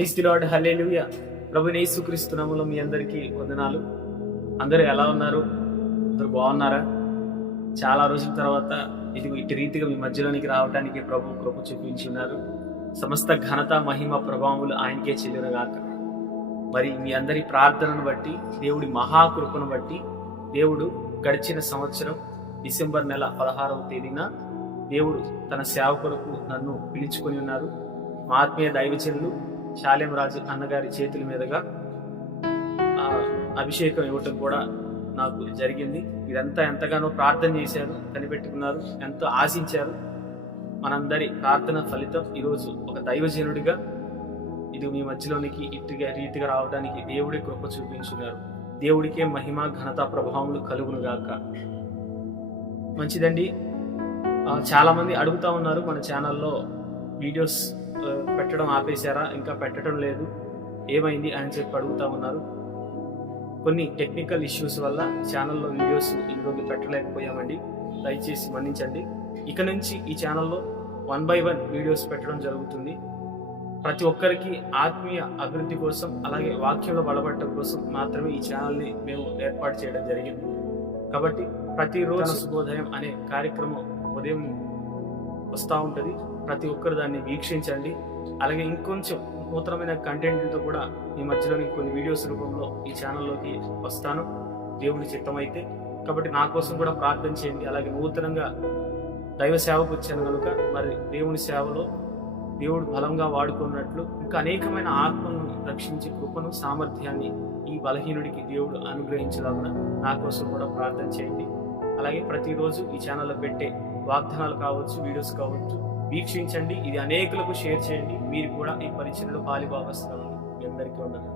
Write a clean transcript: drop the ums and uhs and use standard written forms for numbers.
Praise the lord, హల్లెలూయా. ప్రభువైన యేసుక్రీస్తు నామములో మీ అందరికీ వందనాలు. అందరూ ఎలా ఉన్నారు? అందరూ బాగున్నారా? చాలా రోజుల తర్వాత ఇటు రీతిగా మీ మధ్యలోనికి రావడానికి ప్రభు కృప చూపించి ఉన్నారు. సమస్త ఘనత, మహిమ, ప్రభావములు ఆయనకే చెల్లునుగాక. మరి మీ అందరి ప్రార్థనను బట్టి, దేవుడి మహాకృపను బట్టి, దేవుడు గడిచిన సంవత్సరం డిసెంబర్ నెల 16వ తేదీన దేవుడు తన సేవ కొరకు నన్ను పిలుచుకొని ఉన్నారు. మా ఆత్మీయ దైవజనులు శాలేం రాజు అన్నగారి చేతుల మీదుగా అభిషేకం ఇవ్వటం కూడా నాకు జరిగింది. ఇదంతా ఎంతగానో ప్రార్థన చేశారు, కనిపెట్టుకున్నారు, ఎంతో ఆశించారు. మనందరి ప్రార్థన ఫలితం ఈరోజు ఒక దైవజనుడిగా ఇది మీ మధ్యలోనికి రీతిగా రావడానికి దేవుడి కృప చూపించున్నారు. దేవుడికే మహిమ, ఘనత, ప్రభావములు కలుగును గాక. మంచిదండి. చాలా మంది అడుగుతా ఉన్నారు, మన ఛానల్లో వీడియోస్ పెట్టడం ఆపేశారా, ఇంకా పెట్టడం లేదు, ఏమైంది అని చెప్పి అడుగుతా ఉన్నారు. కొన్ని టెక్నికల్ ఇష్యూస్ వల్ల ఛానల్లో వీడియోస్ ఈ రోజు పెట్టలేకపోయామండి. దయచేసి మన్నించండి. ఇక నుంచి ఈ ఛానల్లో 1 by 1 వీడియోస్ పెట్టడం జరుగుతుంది. ప్రతి ఒక్కరికి ఆత్మీయ అభివృద్ధి కోసం, అలాగే వాక్యంలో బలపడటం కోసం మాత్రమే ఈ ఛానల్ని మేము ఏర్పాటు చేయడం జరిగింది. కాబట్టి ప్రతిరోజు శుభోదయం అనే కార్యక్రమం ఉదయం వస్తూ ఉంటుంది. ప్రతి ఒక్కరు దాన్ని వీక్షించండి. అలాగే ఇంకొంచెం నూతనమైన కంటెంట్తో కూడా ఈ మధ్యలోని కొన్ని వీడియోస్ రూపంలో ఈ ఛానల్లోకి వస్తాను, దేవుని చిత్తమైతే. కాబట్టి నా కోసం కూడా ప్రార్థన చేయండి. అలాగే నూతనంగా దైవ సేవకు వచ్చాను కనుక మరి దేవుని సేవలో దేవుడు బలంగా వాడుకున్నట్లు ఇంకా అనేకమైన ఆత్మలను రక్షించే కృపను, సామర్థ్యాన్ని ఈ బలహీనుడికి దేవుడు అనుగ్రహించలాగున నా కోసం కూడా ప్రార్థన చేయండి. అలాగే ప్రతిరోజు ఈ ఛానల్లో పెట్టే వాగ్దానాలు కావచ్చు, వీడియోస్ కావచ్చు, వీక్షించండి. ఇది అనేకులకు షేర్ చేయండి. మీరు కూడా ఈ పరిచయంలో పాలిభాగస్తులు. మీ అందరికీ వందనాలు.